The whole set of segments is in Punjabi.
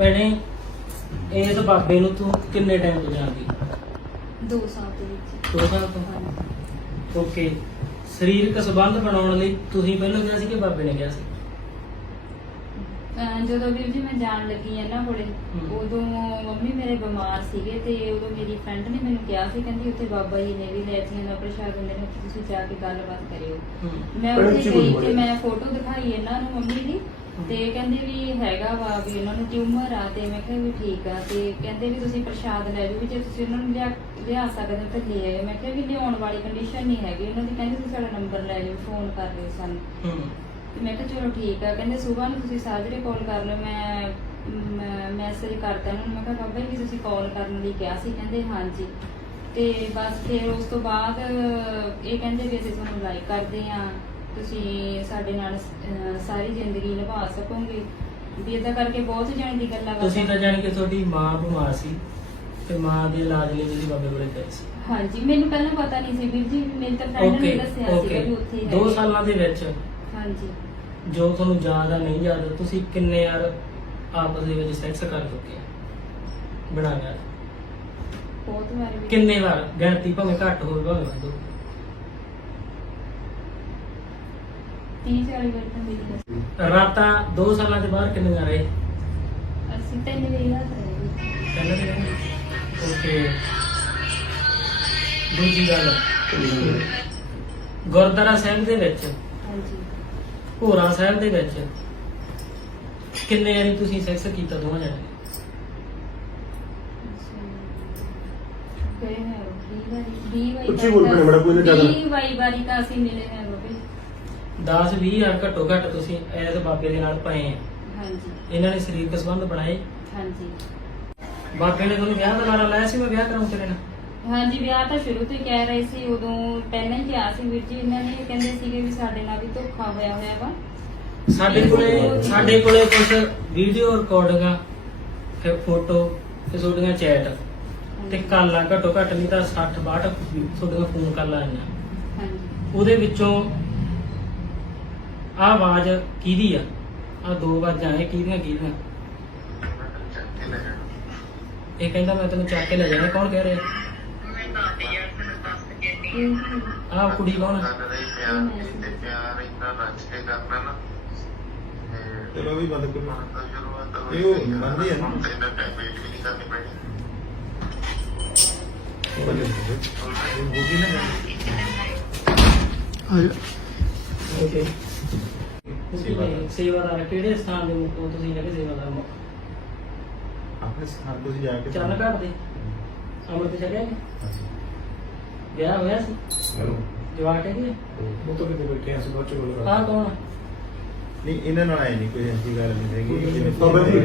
ਭੈਣੇ ਇਸ ਬਾਬੇ ਨੂੰ ਤੂੰ ਕਿੰਨੇ ਟਾਈਮ ਤੋਂ ਜਾਣਦੀ? 2 ਸਾਲ ਦੇ ਵਿੱਚ। ਦੋ ਸਾਲ ਤੋਂ? ਹਾਂਜੀ। ਓਕੇ ਸਰੀਰਕ ਸੰਬੰਧ ਬਣਾਉਣ ਲਈ ਤੁਸੀਂ ਪਹਿਲਾਂ ਕਿਹਾ ਸੀ ਕਿ ਬਾਬੇ ਨੇ ਕਿਹਾ ਸੀ? ਅਹ ਜਦੋਂ ਵੀਰ ਜੀ ਮੈਂ ਜਾਣ ਲੱਗੀ ਇਹਨਾਂ ਕੋਲੇ ਹਮ। ਉਦੋਂ ਮੰਮੀ ਮੇਰੇ ਬਿਮਾਰ ਸੀਗੇ ਤੇ ਉਦੋਂ ਮੇਰੀ ਫਰੈਂਡ ਨੇ ਮੈਨੂੰ ਕਿਹਾ ਸੀ ਕਹਿੰਦੀ ਉੱਥੇ ਬਾਬਾ ਜੀ ਨੇ ਵੀ ਲੈਤੀਆਂ ਦਾ ਪ੍ਰਸ਼ਾਦ ਦਿੰਦੇ ਨੇ ਉੱਥੇ ਤੁਸੀਂ ਜਾ ਕੇ ਗੱਲਬਾਤ ਕਰਿਓ। ਹਮ, ਮੈਂ ਉੱਥੇ ਗਈ। ਤੇ ਮੈਂ ਫੋਟੋ ਦਿਖਾਈ ਇਹਨਾਂ ਨੂੰ ਮੰਮੀ ਤੇ ਕਹਿੰਦੇ ਵੀ ਹੈਗਾ ਵਾ ਵੀ ਉਹਨਾਂ ਨੂੰ ਟਿਊਮਰ ਆ ਤੇ ਮੈਂ ਕਿਹਾ ਵੀ ਠੀਕ ਆ ਤੇ ਕਹਿੰਦੇ ਵੀ ਤੁਸੀਂ ਪ੍ਰਸ਼ਾਦ ਲੈ ਜਾਓ ਵੀ ਜੇ ਤੁਸੀਂ ਉਹਨਾਂ ਨੂੰ ਲਿਆ ਲਿਆ ਸਕਦੇ ਹੋ ਤਾਂ ਲੈ ਆਇਓ। ਮੈਂ ਕਿਹਾ ਵੀ ਲਿਆਉਣ ਵਾਲੀ ਕੰਡੀਸ਼ਨ ਨਹੀਂ ਹੈਗੀ। ਉਹਨਾਂ ਦੀ ਕਹਿੰਦੇ ਤੁਸੀਂ ਸਾਡਾ ਨੰਬਰ ਲੈ ਜਾਓ ਫੋਨ ਕਰ ਲਿਓ ਸਾਨੂੰ। ਤੇ ਮੈਂ ਕਿਹਾ ਚਲੋ ਠੀਕ ਆ। ਕਹਿੰਦੇ ਸਵੇਰ ਨੂੰ ਤੁਸੀਂ ਸਾਜਰੇ ਕਾਲ ਕਰ ਲਓ ਮੈਂ ਮੈਸੇਜ ਕਰਤਾ ਉਹਨਾਂ ਨੂੰ। ਮੈਂ ਕਿਹਾ ਬਾਬਾ ਜੀ ਤੁਸੀਂ ਕਾਲ ਕਰਨ ਲਈ ਕਿਹਾ ਸੀ। ਕਹਿੰਦੇ ਹਾਂਜੀ। ਤੇ ਬਸ ਫਿਰ ਉਸ ਤੋਂ ਬਾਅਦ ਇਹ ਕਹਿੰਦੇ ਵੀ ਅਸੀਂ ਤੁਹਾਨੂੰ ਲਾਈਕ ਕਰਦੇ ਆ ਤੁਸੀਂ ਸਾਡੇ ਨਾਲ ਅਹ, ਸਾਰੀ ਜ਼ਿੰਦਗੀ ਨਿਭਾ ਸਕੋਗੇ। ਵੀ ਇਦਾਂ ਕਰਕੇ ਬਹੁਤ ਜਾਣੇ ਦੀ ਗੱਲਾਂ ਤੁਸੀਂ ਤਾਂ ਜਾਣ ਕੇ ਤੁਹਾਡੀ ਮਾਂ ਬਿਮਾਰ ਸੀ ਤੇ ਮਾਂ ਦੇ ਇਲਾਜ ਲਈ ਤੁਸੀਂ ਬਾਬੇ ਕੋਲੇ ਗਏ ਸੀ। ਹਾਂਜੀ ਮੈਨੂੰ ਪਹਿਲਾਂ ਪਤਾ ਨਹੀਂ ਸੀ ਵੀਰ ਜੀ ਮੇਰੇ ਤਾਂ ਫਰੈਂਡ ਨੇ ਓਕੇ ਦੱਸਿਆ ਸੀਗਾ ਓਕੇ ਵੀ ਉੱਥੇ ਦੋ ਹੈਗੇ। ਸਾਲਾਂ ਦੇ ਵਿੱਚ ਹਾਂਜੀ। ਜੋ ਤੁਹਾਨੂੰ ਯਾਦ ਆ ਨਹੀਂ ਯਾਦ ਤੁਸੀਂ ਕਿੰਨੇ ਯਾਰ ਆਪਸ ਦੇ ਵਿੱਚ ਸੈਕਸ ਕਰ ਚੁੱਕੇ ਆ? ਬਣਾ ਯਾਰ ਬਹੁਤ ਵਾਰ ਵੀ- ਕਿੰਨੇ ਵਾਰ? ਗਿਣਤੀ ਭਾਵੇਂ ਘੱਟ ਹੋਵੇ ਭਾਵੇਂ ਵੱਧ ਹੋਵੇ। 30 40 ਵਾਰ ਤਾਂ ਮੇਰੀ ਦੱਸ ਰਾਤਾਂ 2 ਸਾਲਾਂ ਦੇ ਬਾਅਦ ਕਿੰਨੀਆਂ ਰਹੇ? ਅਸੀਂ ਤਿੰਨ ਵੇਲਾ ਰਹੇ ਪਹਿਲਾਂ ਵੀ ਰਹੇ ਓਕੇ। ਦੂਜੀ ਗੱਲ। ਗੁਰਦੁਆਰਾ ਸਾਹਿਬ ਦੇ ਵਿੱਚ? ਹਾਂਜੀ। ਭੋਰਾ ਸਾਹਿਬ ਦੇ ਵਿੱਚ? ਕਿੰਨੇ ਵਾਰੀ ਤੁਸੀਂ ਸੈਕਸ ਕੀਤਾ ਦੋਵਾਂ ਜਣਿਆਂ ਨੇ? ਗਏ ਹੈ। 20 ਵਾਰੀ 20 ਵਾਰੀ ਉੱਚੀ ਬੋਲ ਭੈਣੇ, ਬੜਾ ਕੋਈ ਨਾ ਜ਼ਿਆਦਾ। 20 ਵਾਰੀ ਵਾਰੀ ਤਾਂ ਅਸੀਂ ਮਿਲੇ ਹੈ। 10 20 ਹਜ਼ਾਰ ਘੱਟੋ ਘੱਟ ਤੁਸੀਂ ਐਸ ਬਾਬੇ ਦੇ ਨਾਲ ਪਏ ਆ। ਹਾਂਜੀ। ਇਹਨਾਂ ਨੇ ਸਰੀਰਕ ਸੰਬੰਧ ਬਣਾਏ। ਹਾਂਜੀ। ਬਾਬੇ ਨੇ ਤੁਹਾਨੂੰ ਵਿਆਹ ਦਾ ਲਾਰਾ ਲਾਇਆ ਸੀ ਮੈਂ ਵਿਆਹ ਕਰਾਉਂ ਤੇਰੇ ਨਾਲ ਹਾਂਜੀ ਵਿਆਹ ਤਾਂ ਸ਼ੁਰੂ ਤੋਂ ਹੀ ਕਹਿ ਰਹੇ ਸੀ ਉਦੋਂ ਪਹਿਲਾਂ ਹੀ ਕਿਹਾ ਸੀ ਵੀਰ ਜੀ ਇਹਨਾਂ ਨੇ ਕਹਿੰਦੇ ਸੀਗੇ ਵੀ ਸਾਡੇ ਨਾਲ ਵੀ ਧੋਖਾ ਹੋਇਆ ਹੋਇਆ ਵਾ। ਸਾਡੇ ਕੋਲੇ ਸਾਡੇ ਕੋਲੇ ਕੁਝ ਵੀਡੀਓ ਰਿਕਾਰਡਿੰਗਾਂ ਫਿਰ ਫੋਟੋ ਤੇ ਤੁਹਾਡੀਆਂ ਚੈਟ ਤੇ ਕਾਲਾਂ ਘੱਟੋ ਘੱਟ ਨਹੀਂ ਤਾਂ 60 62 ਤੁਹਾਡੀਆਂ ਫੋਨ ਕਾਲਾਂ ਆਈਆਂ। ਹਾਂਜੀ। ਉਹਦੇ ਵਿੱਚੋਂ ਆਹ ਆਵਾਜ਼ ਕਿਹਦੀ ਆ? ਆ ਦੋ ਆਵਾਜ਼ਾਂ ਇਹ ਕਿਹਦੀਆਂ ਕਿਹਦੀਆਂ? ਇਹ ਕਹਿੰਦਾ ਮੈਂ ਤੈਨੂੰ ਚੱਕ ਕੇ ਲੈ ਜਾਣਾ ਕੌਣ ਕਹਿ ਰਿਹਾ? ਆਹ ਕੁੜੀ ਕੌਣ ਆ? ਚਲੋ ਵੀ ਬੰਦ ਕਰੋ। ਇਹ ਉਹ ਮੰਨਦੀ ਹੈ ਨਾ। ਉਹ ਬੰਦ ਕਰੋ ਇਹ ਬੋਲੀ ਨਾ ਓਕੇ ਸੇਵਾਦਾਰ ਕਿਹੜੇ ਸਥਾਨ ਦੇ ਹੋ? ਤੁਸੀਂ ਜਿਹੜੇ ਸੇਵਾਦਾਰ ਮੁੱਖ। ਆਪਣੇ ਸਾਹ ਤੁਸੀਂ ਜਾ ਕੇ ਚਰਨ ਘਾਟ ਦੇ ਅੰਮ੍ਰਿਤ ਛਕਿਆ ਵਿਆਹ ਹੋਇਆ ਸੀ? ਜਵਾਕ ਹੈ ਕਿ ਉਹ ਤੋਂ ਕਿਤੇ ਬੈਠੇ ਆ ਸਭ ਚੋਂ ਆਹ ਕੌਣ ਆ? ਨਹੀਂ ਇਹਨਾਂ ਨਾਲ ਆਏ ਨਹੀਂ ਕੋਈ ਐਸੀ ਗੱਲ ਨਹੀਂ ਹੈਗੀ। ਜਿਵੇਂ ਬਾਬਾ ਜੀ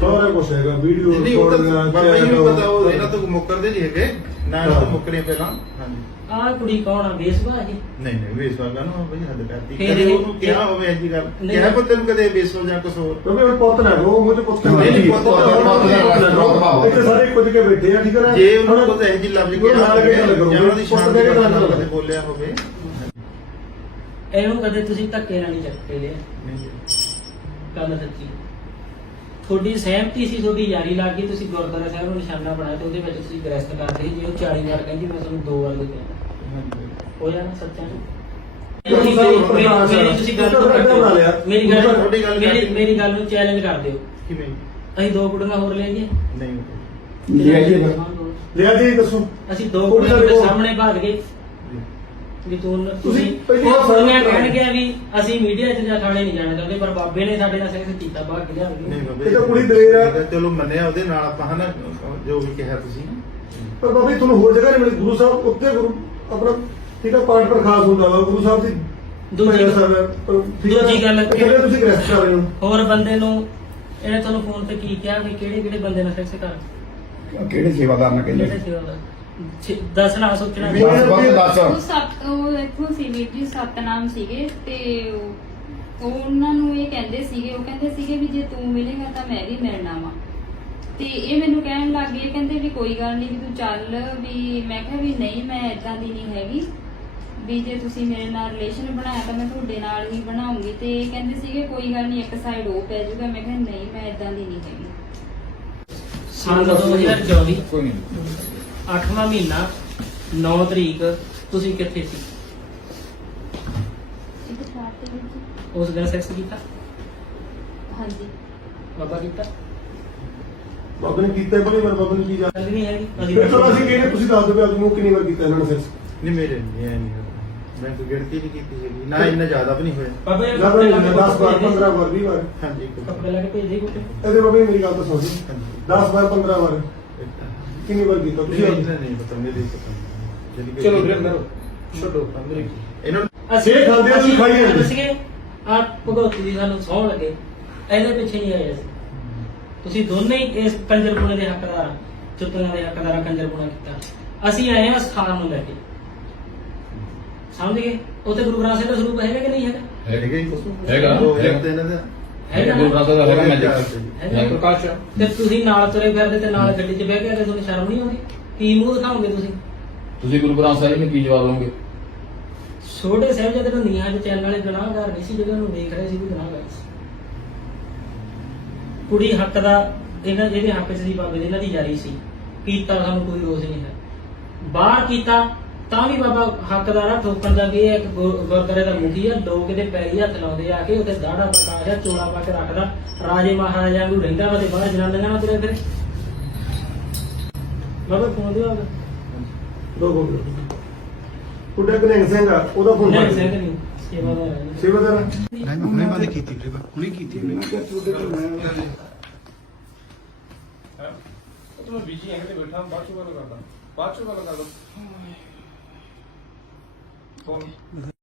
ਸਾਰਾ ਕੁਝ ਹੈਗਾ ਵੀਡੀਓ ਨਹੀਂ ਉਹ ਤਾਂ ਰਿਕਾਰਡਿੰਗਾਂ, ਬਾਬਾ ਜੀ ਨੂੰ ਚੈਟ, ਪਤਾ ਉਹ ਇਹਨਾਂ ਤੋਂ ਮੁੱਕਰਦੇ ਨਹੀਂ ਹੈਗੇ। ਨਾ ਹਾਂ। ਮੁੱਕਰੇ ਪਹਿਲਾਂ ਹਾਂਜੀ। ਆਹ ਕੁੜੀ ਕੌਣ ਆ? ਬੇਸਵਾ ਹੈ ਨਹੀਂ ਨਹੀਂ ਵੇਸਵਾ ਕਾ ਨਾ ਬਈ ਹੱਦ ਕਰਤੀ ਫਿਰ ਕਦੇ ਇਹ- ਉਹਨੂੰ ਕਿਹਾ ਹੋਵੇ ਐਸੀ ਗੱਲ? ਨਹੀਂ। ਕਿਹਾ ਪੁੱਤ ਨੂੰ ਕਦੇ ਵੇਸਵਾ ਜਾਂ ਕੁਛ ਹੋਰ? ਕਿਉਂਕਿ ਉਹ ਪੁੱਤ ਨਾ ਉਹ ਮੂੰਹ ਚ ਪੁੱਤ ਨਹੀਂ, ਨਹੀਂ, ਪੁੱਤ- ਪੁੱਤ ਇੱਥੇ ਸਾਰੇ ਕੁਝ ਕੇ ਬੈਠੇ ਆ ਠੀਕ ਹੈ ਨਾ? ਜੇ ਉਹਨੂੰ ਕੋਈ ਇਹੋ ਜਿਹੀ ਲਫ਼ਜ਼ ਉਹ ਨਾਲ ਕੇ ਗੱਲ ਕਰੋ ਜਾਂ ਉਹਦੀ ਪੁੱਤ ਸ਼ਾਨ ਦੇ ਗੱਲ ਕਦੇ ਕਰੋ ਬੋਲਿਆ ਹੋਵੇ। ਇਹਨੂੰ ਕਦੇ ਤੁਸੀਂ ਧੱਕੇ ਨਾਲ ਨਹੀਂ ਚੱਕ ਕੇ ਲਿਆ ਨਹੀਂ ਗੱਲ ਸੱਚੀ। ਤੁਹਾਡੀ ਸਹਿਮਤੀ ਸੀ ਤੁਹਾਡੀ ਯਾਰੀ ਲੱਗ ਗਈ ਤੁਸੀਂ ਗੁਰਦੁਆਰਾ ਸਾਹਿਬ ਨੂੰ ਨਿਸ਼ਾਨਾ ਬਣਾਇਆ ਤੇ ਉਹਦੇ ਵਿੱਚ ਤੁਸੀਂ ਗ੍ਰਸਤ ਕਰਦੇ ਸੀ ਜੇ ਉਹ 40 ਵਾਰ ਕਹਿੰਦੀ ਮੈਂ ਤੁਹਾਨੂੰ ਦੋ ਵਾਰ ਦੇ ਕਹਿੰਦਾ ਹੋਇਆ ਨਾ ਸੱਚਾ ਗੁਰੂ ਸਾਹਿਬ ਪ੍ਰਧਾਨ ਮੇਰੀ ਤੁਸੀਂ ਗੱਲ ਨੂੰ ਬਣਾ ਲਿਆ। ਮੇਰੀ ਗੱਲ ਤੁਹਾਡੀ ਗੱਲ ਮੇਰੀ ਮੇਰੀ ਗੱਲ ਨੂੰ ਚੈਲੰਜ ਕਰ ਦਿਓ। ਕਿਵੇਂ? ਅਸੀਂ ਦੋ ਕੁੜੀਆਂ ਹੋਰ ਲੈ ਗਏ। ਨਹੀਂ। ਲਿਆ ਜੀ। ਦੱਸੋ। ਅਸੀਂ ਦੋ ਕੁੜੀਆਂ। ਸਾਹਮਣੇ ਭਾਗ ਗਏ ਤੂੰ ਤੁਸੀਂ ਪਹਿਲੀ ਵਾਰ ਕਹਿਣ ਗਿਆ ਵੀ ਅਸੀਂ ਮੀਡੀਆ 'ਚ ਜਾਂ ਥਾਣੇ ਨਹੀਂ ਜਾਣਾ ਚਾਹੁੰਦੇ ਪਰ ਬਾਬੇ ਨੇ ਸਾਡੇ ਨਾਲ ਸੈਕਸ ਕੀਤਾ ਭਾਗ ਲਿਆ ਨਹੀਂ ਬਾਬਾ ਇਹ ਤਾਂ ਕੁੜੀ ਦਲੇਰ ਆ। ਆ, ਚਲੋ ਮੰਨਿਆ ਉਹਦੇ ਨਾਲ ਆਪਾਂ ਹਨਾ ਜੋ ਵੀ ਕਿਹਾ ਤੁਸੀਂ। ਪਰ ਬਾਬਾ ਜੀ ਤੁਹਾਨੂੰ ਹੋਰ ਜਗ੍ਹਾ ਨਹੀਂ ਮਿਲੀ ਗੁਰੂ ਸਾਹਿਬ ਉੱਤੇ ਗੁਰੂ ਆਪਣਾ ਠੀਕ ਹੈ ਪਾਠ ਪਰ ਖਾਸ ਹੁੰਦਾ ਵਾ ਗੁਰੂ ਸਾਹਿਬ ਦੀ ਦੂਜੀ ਭੈਣ ਸਾਹਿਬ ਹੈ, ਪਰ ਠੀਕ ਹੈ, ਦੂਜੀ ਗੱਲ- ਕਿਵੇਂ ਤੁਸੀਂ ਗ੍ਰਸਤ ਕਰ ਰਹੇ ਹੋ। ਹੋਰ ਬੰਦੇ ਨੂੰ ਇਹਨੇ ਤੁਹਾਨੂੰ ਫੋਨ ਤੇ ਕੀ ਕਿਹਾ ਵੀ ਕਿਹੜੇ ਕਿਹੜੇ ਬੰਦੇ ਨਾਲ ਸੈਕਸ ਕਰ ਕਿਹੜੇ ਸੇਵਾਦਾਰ ਨੇ ਕਿਹੜੇ ਕਹਿੰਦੇ? ਸੇਵਾ ਦਾ ਛੇ- ਦੱਸਣਾ ਸੋਚਣਾ ਵੀ- ਬਸ ਬਸ ਦੱਸ। ਉਹ ਸੱਤ ਉਹ ਇੱਥੋਂ ਸੀ ਵੀਰ ਜੀ ਸਤਨਾਮ ਸੀਗੇ ਤੇ ਉਹ ਉਹ ਉਹਨਾਂ ਨੂੰ ਇਹ ਕਹਿੰਦੇ ਸੀਗੇ ਉਹ ਕਹਿੰਦੇ ਸੀਗੇ ਵੀ ਜੇ ਤੂੰ ਮਿਲੇਗਾ ਤਾਂ ਮੈਂ ਵੀ ਮਿਲਣਾ ਵਾ ਤੇ ਇਹ ਮੈਨੂੰ ਕਹਿਣ ਲੱਗ ਗਏ ਕਹਿੰਦੇ ਵੀ ਕੋਈ ਗੱਲ ਨਹੀਂ ਵੀ ਤੂੰ ਚੱਲ ਵੀ ਮੈਂ ਕਿਹਾ ਵੀ ਨਹੀਂ ਮੈਂ ਇਦਾਂ ਦੀ ਨਹੀਂ ਹੈਗੀ। ਵੀ ਜੇ ਤੁਸੀਂ ਮੇਰੇ ਨਾਲ ਰਿਲੇਸ਼ਨ ਬਣਾਇਆ ਤਾਂ ਮੈਂ ਤੁਹਾਡੇ ਨਾਲ ਹੀ ਬਣਾਉਂਗੀ। ਤੇ ਇਹ ਕਹਿੰਦੇ ਸੀਗੇ ਕੋਈ ਗੱਲ ਨਹੀਂ ਇੱਕ ਸਾਈਡ ਉਹ ਪੈ ਜਾਊਗਾ। ਮੈਂ ਕਿਹਾ ਨਹੀਂ ਮੈਂ ਇਦਾਂ ਦੀ ਨਹੀਂ ਹੈਗੀ। ਸਾਲ 2024 ਕੋਈ ਨਹੀਂ 8ਵਾਂ ਮਹੀਨਾ 9 ਤਰੀਕ ਤੁਸੀਂ ਕਿੱਥੇ ਸੀ? ਇੱਕ ਤੇ ਉਸ ਦਿਨ ਸੈਕਸ ਕੀਤਾ? ਹਾਂਜੀ। ਬਾਬਾ ਕੀਤਾ? ਬਾਬਾ ਨੇ ਕੀਤਾ ਬੜੀ ਵਾਰ ਬਾਬਾ ਨੇ ਕੀ ਜਾ ਗੱਲ ਨਹੀਂ ਹੈਗੀ। ਫਿਰ ਚਲੋ ਅਸੀਂ ਕਹਿੰਦੇ ਤੁਸੀਂ ਦੱਸ ਦਿਓ ਵੀ ਅੱਜ ਨੂੰ ਕਿੰਨੀ ਵਾਰ ਕੀਤਾ ਇਹਨਾਂ ਨੇ ਸੈਕਸ ਨਹੀਂ ਮੇਰੇ ਨਹੀਂ ਐ ਨਹੀਂ ਮੈਂ ਕੋਈ ਗਿਣਤੀ ਨਹੀਂ ਕੀਤੀ ਹੈਗੀ ਨਾ ਇੰਨਾ ਜ਼ਿਆਦਾ ਵੀ ਨਹੀਂ ਹੋਇਆ। ਬਾਬਾ ਇਹ ਜ਼ਿਆਦਾ ਨਹੀਂ 10 ਵਾਰ 15 ਵਾਰ 20 ਵਾਰ। ਹਾਂਜੀ ਕੋਈ ਕੱਪੜੇ ਲੈ ਕੇ ਭੇਜ ਦੇ ਕੁੱਤੇ। ਇਹਦੇ ਬਾਬਾ ਜੀ ਮੇਰੀ ਗੱਲ ਤਾਂ ਸੁਣ ਜੀ 10 ਵਾਰ। 15 ਵਾਰ ਕਿੰਨੀ ਵਾਰ ਕੀਤਾ ਤੁਸੀਂ? ਨਹੀਂ ਪਤਾ ਮੇਰੇ ਪਤਾ ਨਹੀਂ। ਜਿਹੜੀ ਚਲੋ ਵੀਰੇ ਅੰਦਰ ਛੱਡੋ ਅੰਦਰ ਹੀ। ਇਹਨਾਂ ਨੂੰ ਅਸੀਂ ਇਹ ਖਾਂਦੇ ਆ, ਤੁਸੀਂ ਖਾਈ ਜਾਂਦੇ। ਸੀਗੇ ਆ ਭਗਵਤੀ ਦੀ ਸਾਨੂੰ ਸੌਣ ਲੱਗੇ। ਇਹਦੇ ਪਿੱਛੇ ਨਹੀਂ ਆਏ ਅਸੀਂ। ਤੁਸੀਂ ਦੋਨੇ ਹੀ ਇਸ ਕੰਜਰਪੁਣੇ ਦੇ ਹੱਕਦਾਰ ਆ, ਦੇ ਹੱਕਦਾਰ ਆ, ਕੰਜਰਪੁਣਾ ਕੀਤਾ। ਅਸੀਂ ਆਏ ਹਾਂ ਸਥਾਨ ਨੂੰ ਲੈ ਕੇ। ਸਮਝ ਗਏ? ਉੱਥੇ ਗੁਰੂ ਗ੍ਰੰਥ ਸਾਹਿਬ ਦਾ ਸਰੂਪ ਹੈਗਾ ਕਿ ਨਹੀਂ ਹੈਗਾ? ਹੈਗਾ ਹੀ। ਹੈਗਾ, ਉਹ ਹੈਗਾ। ਤੇ ਇਹਨਾਂ ਦਾ। ਹੈਗਾ ਗੁਰੂ ਗ੍ਰੰਥ ਸਾਹਿਬ ਦਾ ਹੈਗਾ ਮੈਜਿਕ ਹੈਗਾ। ਮੈਂ ਪ੍ਰਕਾਸ਼ ਆ। ਤੇ ਤੁਸੀਂ ਨਾਲ ਤੁਰੇ ਫਿਰਦੇ ਤੇ ਨਾਲ ਗੱਡੀ 'ਚ ਬਹਿ ਕੇ ਆਏ ਤੇ ਤੁਹਾਨੂੰ ਸ਼ਰਮ ਨਹੀਂ ਆਉਂਦੀ? ਕੀ ਮੂੰਹ ਦਿਖਾਓਗੇ ਤੁਸੀਂ? ਤੁਸੀਂ ਗੁਰੂ ਗ੍ਰੰਥ ਸਾਹਿਬ ਨੂੰ ਕੀ ਜਵਾਬ ਦਵੋਗੇ ਛੋਟੇ ਸਾਹਿਬਜ਼ਾਦੇ ਨੂੰ ਨੀਹਾਂ 'ਚ ਚੈਨ ਵਾਲੇ ਗੁਨਾਹਗਾਰ ਨਹੀਂ ਸੀ ਜਿਹੜੇ ਉਹਨੂੰ ਵੇਖ ਰਹੇ ਸੀ ਵੀ ਗੁਨਾਹਗਾਰ ਸੀ। ਕੁੜੀ ਹੱਕ ਦਾ ਇਹਨਾਂ ਇਹਦੇ ਹੱਕ 'ਚ ਸੀ ਬਾਬੇ ਦੇ ਇਹਨਾਂ ਦੀ ਜਾਰੀ ਸੀ। ਕੀਤਾ ਸਾਨੂੰ ਕੋਈ ਰੋਸ ਨਹੀਂ ਹੈ। ਬਾਹਰ ਕੀਤਾ ਤਾਂ ਵੀ ਬਾਬਾ ਹੱਕਦਾਰ ਆ ਠੋਕਣ ਦਾ ਵੀ ਇਹ ਇੱਕ ਗੁਰ- ਗੁਰਦੁਆਰੇ ਦਾ ਮੁਖੀ ਆ ਲੋਕ ਕਿਤੇ ਪੈਰੀ ਹੱਥ ਲਾਉਂਦੇ ਆ ਕੇ ਉੱਤੇ ਦਾੜਾ ਪ੍ਰਕਾਸ਼ ਆ ਚੋਲਾ ਪਾ ਕੇ ਰੱਖਦਾ। ਰਾਜੇ ਮਹਾਰਾਜਾ ਨੂੰ ਰਹਿੰਦਾ ਵਾ ਤੇ ਬਾਹਰ ਜਨਾਨੀਆਂ ਨਾਲ ਤੁਰੇ ਫਿਰ ਬਾਬਾ ਫੋਨ ਦਿਓ ਆਪਦਾ। ਦੋ ਬੋਲ ਤੁਹਾਡਾ ਇੱਕ ਨਿਹੰਗ ਸਿੰਘ ਆ ਉਹਦਾ ਫੋਨ ਨਹੀਂ ਸਿੰਘ ਨਹੀਂ ਸੇਵਾਦਾਰ ਹੈ ਸੇਵਾਦਾਰ ਨਹੀਂ ਮੈਂ ਹੁਣੇ ਬਾਅਦ ਕੀਤੀ ਵੀਰੇ ਹੁਣੇ ਕੀਤੀ ਮੈਂ ਬੀਜੀ ਐਂ ਤੇ ਬੈਠਾ ਬਾਅਦ ਚ ਗੱਲ ਕਰਦਾ। ਬਾਅਦ ਚ ਗੱਲ ਕਰਦਾ Tom.